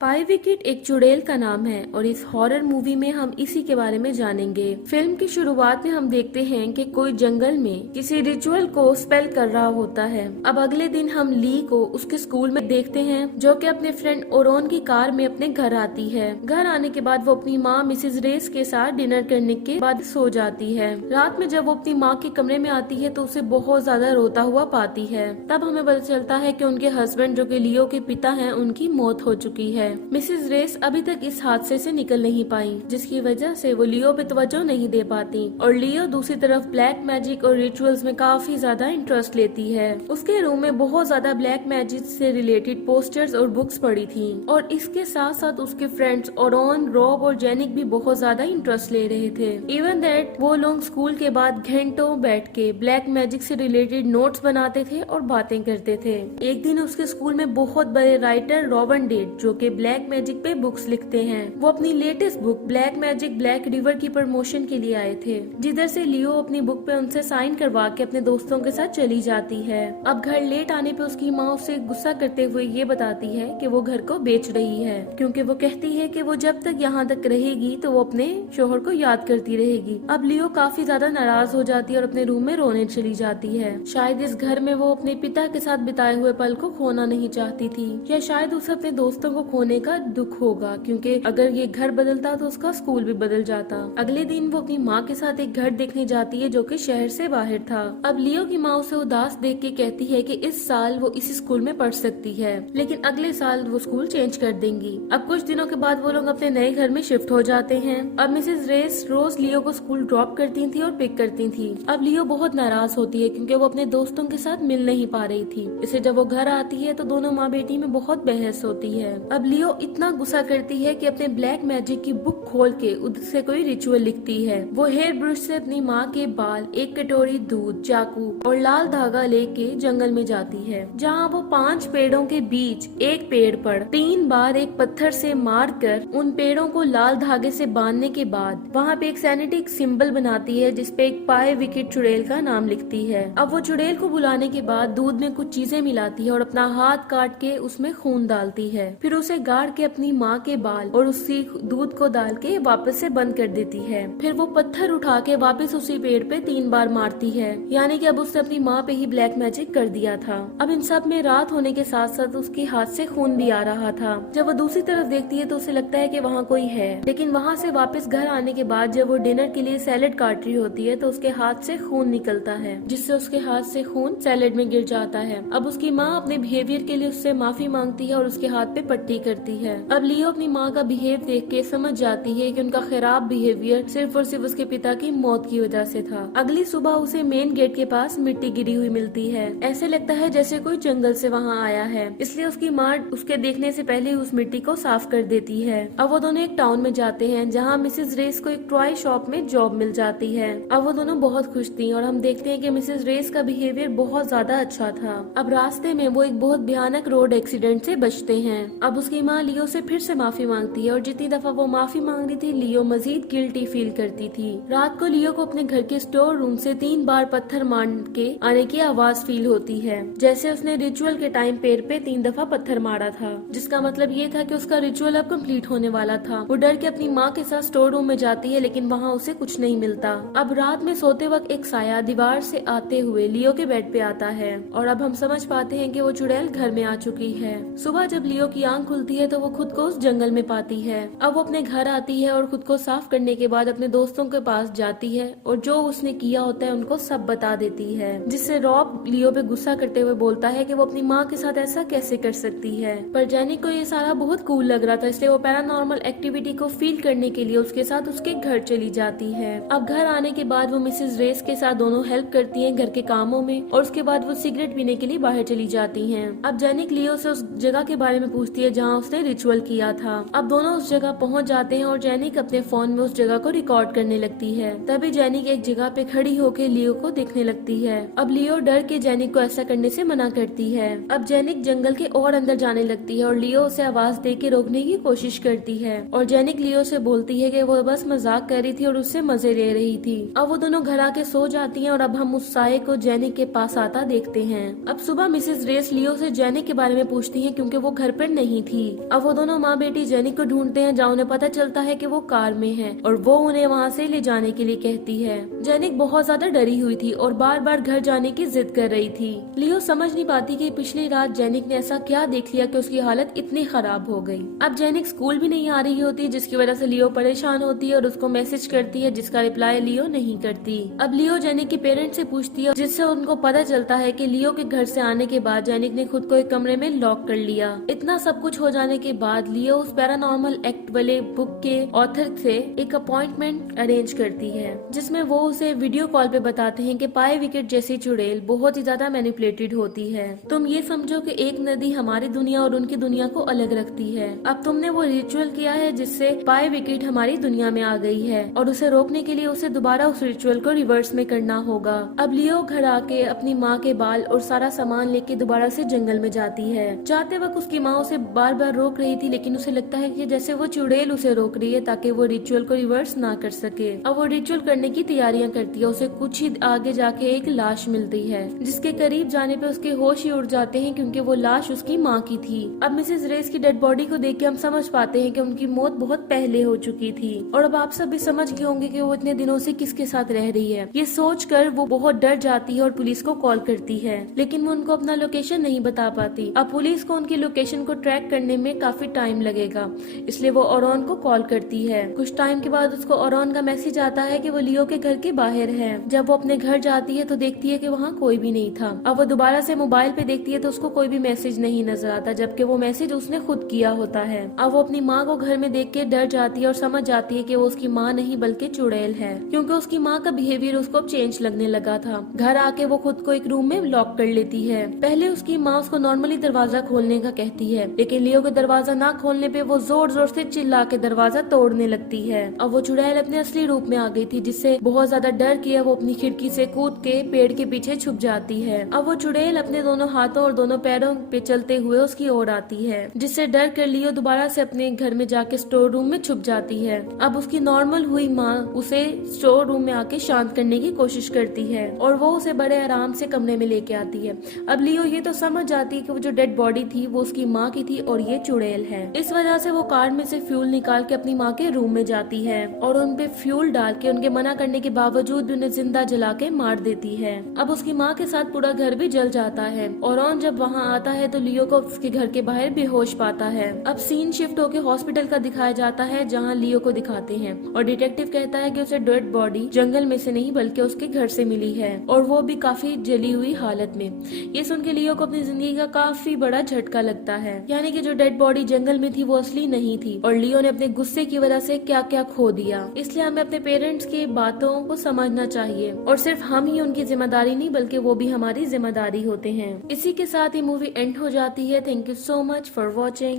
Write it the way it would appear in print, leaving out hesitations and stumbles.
पाई wicket एक चुड़ैल का नाम है और इस हॉरर मूवी में हम इसी के बारे में जानेंगे। फिल्म की शुरुआत में हम देखते हैं कि कोई जंगल में किसी रिचुअल को स्पेल कर रहा होता है। अब अगले दिन हम ली को उसके स्कूल में देखते हैं जो कि अपने फ्रेंड ओरोन की कार में अपने घर आती है। घर आने के बाद वो अपनी माँ मिसेज रेस के साथ डिनर करने के बाद सो जाती है। रात में जब वो अपनी माँ के कमरे में आती है तो उसे बहुत ज्यादा रोता हुआ पाती है। तब हमें पता चलता है कि उनके हस्बैंड जो कि लियो के पिता हैं उनकी मौत हो चुकी है। मिसेज रेस अभी तक इस हादसे से निकल नहीं पाई, जिसकी वजह से वो लियो पे तवज्जो नहीं दे पाती और लियो दूसरी तरफ ब्लैक मैजिक और रिचुअल्स में काफी ज्यादा इंटरेस्ट लेती है। उसके रूम में बहुत ज्यादा ब्लैक मैजिक से रिलेटेड पोस्टर्स और बुक्स पड़ी थी और इसके साथ साथ उसके फ्रेंड्स ओरोन, रॉब और जेनिक भी बहुत ज्यादा इंटरेस्ट ले रहे थे। इवन दैट वो लोग स्कूल के बाद घंटों बैठ के ब्लैक मैजिक से रिलेटेड नोट्स बनाते थे और बातें करते थे। एक दिन उसके स्कूल में बहुत बड़े राइटर रॉबन डेड जो कि ब्लैक मैजिक पे बुक्स लिखते हैं, वो अपनी latest book black magic black river की प्रमोशन के लिए आए थे, जिधर से लियो अपनी बुक पे उनसे साइन करवा के अपने दोस्तों के साथ चली जाती है। अब घर लेट आने पे उसकी माँ उसे गुस्सा करते हुए ये बताती है कि वो घर को बेच रही है, क्योंकि वो कहती है कि वो जब तक यहाँ तक रहेगी तो वो अपने शोहर को याद करती रहेगी। अब लियो काफी ज्यादा नाराज हो जाती है और अपने रूम में रोने चली जाती है। शायद इस घर में वो अपने पिता के साथ बिताए हुए पल को खोना नहीं चाहती थी, या शायद उसे अपने दोस्तों को खोने का दुख होगा, क्योंकि अगर ये घर बदलता तो उसका स्कूल भी बदल जाता। अगले दिन वो अपनी माँ के साथ एक घर देखने जाती है जो कि शहर से बाहर था। अब लियो की माँ उसे उदास देख के कहती है कि इस साल वो इसी स्कूल में पढ़ सकती है, लेकिन अगले साल वो स्कूल चेंज कर देंगी। अब कुछ दिनों के बाद वो लोग अपने नए घर में शिफ्ट हो जाते हैं। अब मिसेज रेस रोज लियो को स्कूल ड्रॉप करती थी और पिक करती थी। अब लियो बहुत नाराज होती है क्योंकि वो अपने दोस्तों के साथ मिल नहीं पा रही थी। इसे जब वो घर आती है तो दोनों माँ बेटी में बहुत बहस होती है। अब लियो इतना गुस्सा करती है कि अपने ब्लैक मैजिक की बुक खोल के उससे कोई रिचुअल लिखती है। वो हेयर ब्रश से अपनी माँ के बाल, एक कटोरी दूध, चाकू और लाल धागा लेके जंगल में जाती है, जहाँ वो 5 पेड़ों के बीच एक पेड़ पर 3 बार एक पत्थर से मार कर उन पेड़ों को लाल धागे से बांधने के बाद वहाँ पे एक सैनिटिक सिंबल बनाती है जिसपे एक पाए विकेट चुड़ैल का नाम लिखती है। अब वो चुड़ैल को बुलाने के बाद दूध में कुछ चीजें मिलाती है और अपना हाथ काट के उसमें खून डालती है, फिर उसे गाड़ के अपनी माँ के बाल और उसी दूध को डाल के वापस से बंद कर देती है। फिर वो पत्थर उठा के वापस उसी पेड़ पे 3 बार मारती है, यानी कि अब उसने अपनी माँ पे ही ब्लैक मैजिक कर दिया था। अब इन सब में रात होने के साथ साथ उसके हाथ से खून भी आ रहा था। जब वो दूसरी तरफ देखती है तो उसे लगता है कि वहाँ कोई है, लेकिन वहाँ से वापस घर आने के बाद जब वो डिनर के लिए सैलेड काट रही होती है तो उसके हाथ से खून निकलता है, जिससे उसके हाथ से खून सैलेड में गिर जाता है। अब उसकी माँ अपने बिहेवियर के लिए उससे माफी मांगती है और उसके हाथ पे पट्टी करती है। अब लियो अपनी माँ का बिहेव देख के समझ जाती है कि उनका खराब बिहेवियर सिर्फ और सिर्फ उसके पिता की मौत की वजह से था। अगली सुबह उसे मेन गेट के पास मिट्टी गिरी हुई मिलती है। ऐसे लगता है जैसे कोई जंगल से वहाँ आया है, इसलिए उसकी माँ उसके देखने से पहले उस मिट्टी को साफ कर देती है। अब वो दोनों एक टाउन में जाते हैं जहाँ मिसेज रेस को एक टॉय शॉप में जॉब मिल जाती है। अब वो दोनों बहुत खुश थी और हम देखते हैं कि मिसेज रेस का बिहेवियर बहुत ज्यादा अच्छा था। अब रास्ते में वो एक बहुत भयानक रोड एक्सीडेंट से बचते हैं। अब उसकी माँ लियो से फिर से माफी मांगती है और जितनी दफा वो माफी मांग रही थी लियो मजीद गिल्टी फील करती थी। रात को लियो को अपने घर के स्टोर रूम से 3 बार पत्थर मार के आने की आवाज फील होती है, जैसे उसने रिचुअल के टाइम पेड़ पे 3 दफा पत्थर मारा था, जिसका मतलब ये था कि उसका रिचुअल अब कंप्लीट होने वाला था। वो डर के अपनी माँ के साथ स्टोर रूम में जाती है, लेकिन वहाँ उसे कुछ नहीं मिलता। अब रात में सोते वक्त एक साया दीवार से आते हुए लियो के बेड पे आता है और अब हम समझ पाते हैं कि वो चुड़ैल घर में आ चुकी है। सुबह जब लियो की आंख खुलती है तो वो खुद को उस जंगल में पाती है। अब वो अपने घर आती है और खुद को साफ करने के बाद अपने दोस्तों के पास जाती है और जो उसने किया होता है उनको सब बता देती है, जिससे रॉब लियो पे गुस्सा करते हुए बोलता है कि वो अपनी माँ के साथ ऐसा कैसे कर सकती है। पर जेनिक को ये सारा बहुत कूल लग रहा था, इसलिए वो पैरानॉर्मल एक्टिविटी को फील करने के लिए उसके साथ उसके घर चली जाती है। अब घर आने के बाद वो मिसेज रेस के साथ दोनों हेल्प करती हैं घर के कामों में और उसके बाद वो सिगरेट पीने के लिए बाहर चली जाती हैं। अब जेनिक लियो से उस जगह के बारे में पूछती है जहाँ उसने रिचुअल किया था। अब दोनों उस जगह पहुँच जाते हैं और जेनिक अपने फोन में उस जगह को रिकॉर्ड करने लगती है। तभी जेनिक एक जगह पे खड़ी होकर लियो को देखने लगती है। अब लियो डर के जेनिक को ऐसा करने से मना करती है। अब जेनिक जंगल के और अंदर जाने लगती है और लियो उसे आवाज दे के रोकने की कोशिश करती है और जेनिक लियो से बोलती है कि वो बस मजाक कर रही थी और उससे मजे ले रही थी। अब वो दोनों घर आके सो जाती हैं और अब हम उस साये को जेनिक के पास आता देखते हैं। अब सुबह मिसेज रेस लियो से जेनिक के बारे में पूछती है क्योंकि वो घर पर नहीं थी। अब वो दोनों माँ बेटी जेनिक को ढूंढते हैं, जहाँ उन्हें पता चलता है कि वो कार में है और वो उन्हें वहाँ से ले जाने के लिए कहती है। जेनिक बहुत ज्यादा डरी हुई थी और बार बार घर जाने की जिद कर रही थी। लियो समझ नहीं पाती कि पिछली रात जेनिक ने ऐसा क्या देख लिया कि उसकी हालत इतनी खराब हो गई। अब जेनिक स्कूल भी नहीं आ रही होती, जिसकी वजह से लियो परेशान होती है और उसको मैसेज करती है, जिसका रिप्लाई लियो नहीं करती। अब लियो जेनिक के पेरेंट्स से पूछती है, जिससे उनको पता चलता है कि लियो के घर से आने के बाद जेनिक ने खुद को एक कमरे में लॉक कर लिया। इतना सब कुछ हो जाने के बाद लियो उस पैरानॉर्मल एक्ट वाले बुक के ऑथर से एक अपॉइंटमेंट अरेंज करती है, जिसमें वो उसे वीडियो कॉल पे बताते हैं कि पाए विकेट जैसी चुड़ैल बहुत ही ज्यादा मैनिपुलेटेड होती है। तुम ये समझो कि एक नदी हमारी दुनिया और उनकी दुनिया को अलग रखती है। अब तुमने वो रिचुअल किया है जिससे पाए विकेट हमारी दुनिया में आ गई है और उसे रोकने के लिए उसे दोबारा उस रिचुअल को रिवर्स में करना होगा। अब लियो घर आके अपनी माँ के बाल और सारा सामान लेके दोबारा से जंगल में जाती है। जाते वक्त उसकी माँ उसे बार बार रोक रही थी, लेकिन उसे लगता है कि जैसे वो चुड़ैल उसे रोक रही है ताकि वो रिचुअल को रिवर्स ना कर सके। अब वो रिचुअल करने की तैयारियां करती है। उसे कुछ ही आगे जाके एक लाश मिलती है, जिसके करीब जाने पे उसके होश ही उड़ जाते हैं, क्योंकि वो लाश उसकी माँ की थी। अब मिसेस रेस की डेड बॉडी को देख के हम समझ पाते हैं कि उनकी मौत बहुत पहले हो चुकी थी। और अब आप सब भी समझ गए होंगे कि वो इतने दिनों से किसके साथ रह रही है। ये सोचकर वो बहुत डर जाती है और पुलिस को कॉल करती है, लेकिन वो उनको अपना लोकेशन नहीं बता पाती। अब पुलिस को उनकी लोकेशन को ट्रैक करने में काफी टाइम लगेगा, इसलिए वो ओरॉन को कॉल करती है। कुछ टाइम के बाद उसको ओरॉन का मैसेज आता है कि वो लियो के घर के बाहर है। जब वो अपने घर जाती है तो देखती है कि वहाँ कोई भी नहीं था। अब वो दोबारा से मोबाइल पे देखती है तो उसको कोई भी मैसेज नहीं नजर आता, जबकि वो मैसेज उसने खुद किया होता है। अब वो अपनी माँ को घर में देख के डर जाती है और समझ जाती है कि वो उसकी माँ नहीं बल्कि चुड़ैल है, क्योंकि उसकी माँ का बिहेवियर उसको चेंज लगने लगा था। घर आके वो खुद को एक रूम में लॉक कर लेती है। पहले उसकी माँ उसको नॉर्मली दरवाजा खोलने का कहती है, लेकिन लियो को दरवाजा ना खोलने पे वो जोर जोर से चिल्ला के दरवाजा तोड़ने लगती है। अब वो चुड़ैल अपने असली रूप में आ गई थी, जिससे बहुत ज्यादा डर के वो अपनी खिड़की से कूद के पेड़ के पीछे छुप जाती है। अब वो चुड़ैल अपने दोनों हाथों और दोनों पैरों पे चलते हुए उसकी ओर आती है, जिससे डर कर लियो दोबारा से अपने घर में जाके स्टोर रूम में छुप जाती है। अब उसकी नॉर्मल हुई माँ उसे स्टोर रूम में आके शांत करने की कोशिश करती है और वो उसे बड़े आराम से कमरे में लेके आती है। अब लियो ये तो समझ जाती है कि वो जो डेड बॉडी थी वो उसकी माँ की थी और ये चुड़ैल है। इस वजह से वो कार में से फ्यूल निकाल के अपनी माँ के रूम में जाती है और उन पे फ्यूल डाल के उनके मना करने के बावजूद भी उन्हें जिंदा जला के मार देती है। अब उसकी माँ के साथ पूरा घर भी जल जाता है। ओरॉन जब वहाँ आता है तो लियो को उसके घर के बाहर बेहोश पाता है। अब सीन शिफ्ट होके हॉस्पिटल का दिखाया जाता है, जहाँ लियो को दिखाते हैं और डिटेक्टिव कहता है कि उसे डेड बॉडी जंगल में से नहीं बल्कि उसके घर से मिली है और वो भी काफी जली हुई हालत में। ये सुन के लियो को अपनी जिंदगी का काफी बड़ा झटका लगता है, यानी कि जो डेड बॉडी जंगल में थी वो असली नहीं थी और लियो ने अपने गुस्से की वजह से क्या क्या खो दिया। इसलिए हमें अपने पेरेंट्स की बातों को समझना चाहिए और सिर्फ हम ही उनकी जिम्मेदारी नहीं बल्कि वो भी हमारी जिम्मेदारी होते हैं। इसी के साथ ही मूवी एंड हो जाती है। Thank you so much for watching.